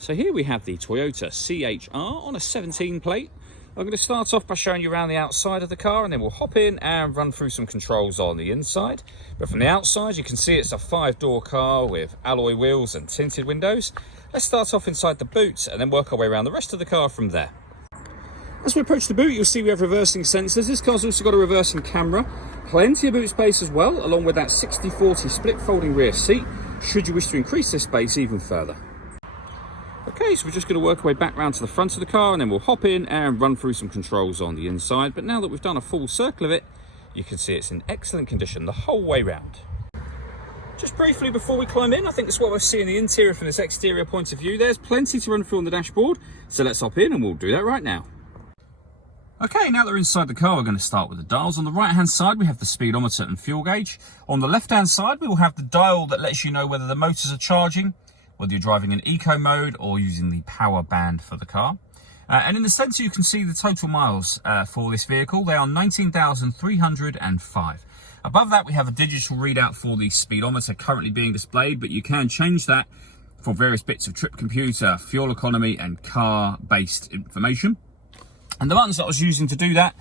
So here we have the Toyota CHR on a 17 plate. I'm going to start off by showing you around the outside of the car, and then we'll hop in and run through some controls on the inside. But from the outside, you can see it's a 5-door car with alloy wheels and tinted windows. Let's start off inside the boot and then work our way around the rest of the car from there. As we approach the boot, you'll see we have reversing sensors. This car's also got a reversing camera. Plenty of boot space as well, along with that 60/40 split folding rear seat, should you wish to increase this space even further. Okay, so we're just going to work our way back round to the front of the car, and then we'll hop in and run through some controls on the inside. But now that we've done a full circle of it, you can see it's in excellent condition the whole way round. Just briefly before we climb in, I think that's what we're seeing the interior from this exterior point of view. There's plenty to run through on the dashboard, so let's hop in and we'll do that right now. Okay, now that we're inside the car, we're going to start with the dials. On the right-hand side, we have the speedometer and fuel gauge. On the left-hand side, we will have the dial that lets you know whether the motors are charging, whether you're driving in eco mode or using the power band for the car. And in the centre, you can see the total miles for this vehicle. They are 19,305. Above that, we have a digital readout for the speedometer currently being displayed, but you can change that for various bits of trip computer, fuel economy, and car-based information. And the buttons that I was using to do that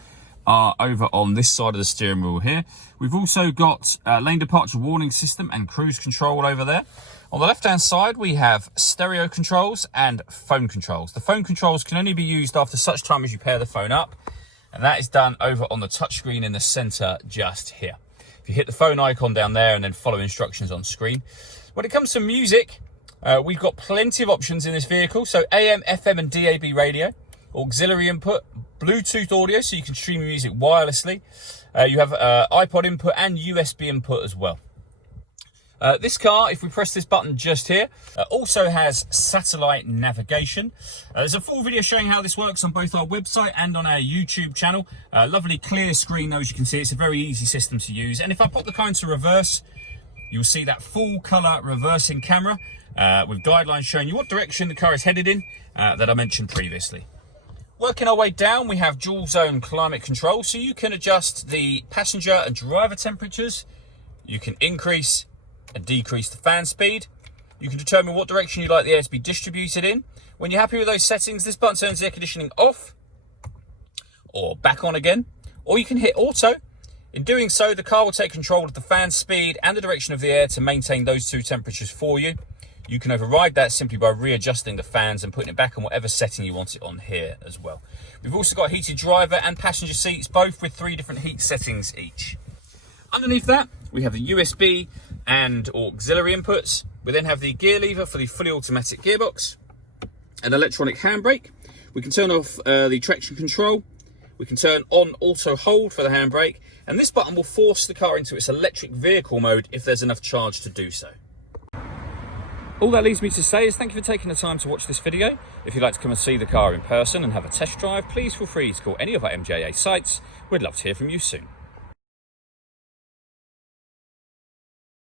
are over on this side of the steering wheel here. We've also got lane departure warning system and cruise control over there. On the left-hand side, we have stereo controls and phone controls. The phone controls can only be used after such time as you pair the phone up, and that is done over on the touchscreen in the center just here. If you hit the phone icon down there and then follow instructions on screen. When it comes to music, we've got plenty of options in this vehicle. So AM, FM, and DAB radio, auxiliary input, Bluetooth audio, so you can stream your music wirelessly. You have iPod input and USB input as well. This car, if we press this button just here, also has satellite navigation. There's a full video showing how this works on both our website and on our YouTube channel. Lovely clear screen though, as you can see. It's a very easy system to use. And if I pop the car into reverse, you'll see that full colour reversing camera with guidelines showing you what direction the car is headed in that I mentioned previously. Working our way down, we have dual zone climate control, so you can adjust the passenger and driver temperatures. You can increase and decrease the fan speed. You can determine what direction you'd like the air to be distributed in. When you're happy with those settings, this button turns the air conditioning off or back on again, or you can hit auto. In doing so, the car will take control of the fan speed and the direction of the air to maintain those two temperatures for you. You can override that simply by readjusting the fans and putting it back on whatever setting you want it on here as well. We've also got heated driver and passenger seats, both with 3 different heat settings each. Underneath that, we have the USB and auxiliary inputs. We then have the gear lever for the fully automatic gearbox, an electronic handbrake. We can turn off the traction control. We can turn on auto hold for the handbrake, and this button will force the car into its electric vehicle mode if there's enough charge to do so. All that leaves me to say is thank you for taking the time to watch this video. If you'd like to come and see the car in person and have a test drive, please feel free to call any of our MJA sites. We'd love to hear from you soon.